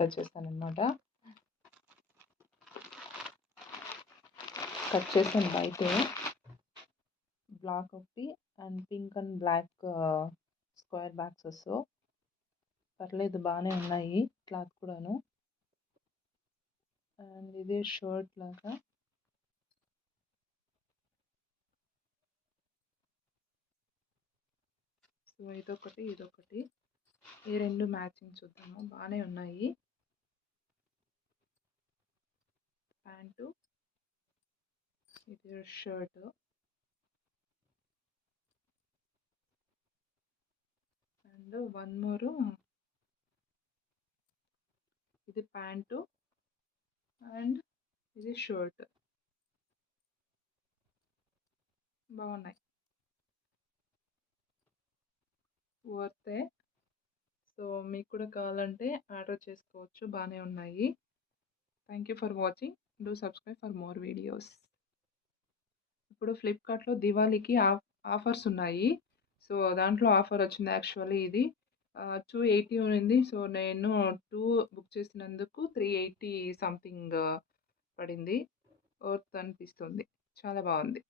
Order చేశాననమాట. Cut చేశాను బయటే. బ్లాక్ ఒకటి and pink and black square boxes. పర్లేదు బాగానే ఉన్నాయి క్లాత్ కూడాను. అండ్ ఇది షర్ట్ లాగా. సో ఇదొకటి ఇదొకటి. ఈ రెండు మ్యాచింగ్ చూద్దాము. బాగానే ఉన్నాయి. ప్యాంటు, ఇది షర్ట్ అండ్ వన్ మోర్. ఇది ప్యాంటు అండ్ ఇది షర్ట్. బాగున్నాయి, వర్తే. సో మీకు కూడా కావాలంటే ఆర్డర్ చేసుకోవచ్చు. బాగానే ఉన్నాయి. Thank you for watching. Do subscribe for more videos. ఇప్పుడు ఫ్లిప్కార్ట్లో దివాళీకి ఆఫర్స్ ఉన్నాయి. సో దాంట్లో ఆఫర్ వచ్చింది. యాక్చువల్లీ ఇది 280 ఉంది. సో నేను 2 బుక్ చేసినందుకు 380 సంథింగ్ పడింది. వర్త్ అనిపిస్తుంది. చాలా బాగుంది.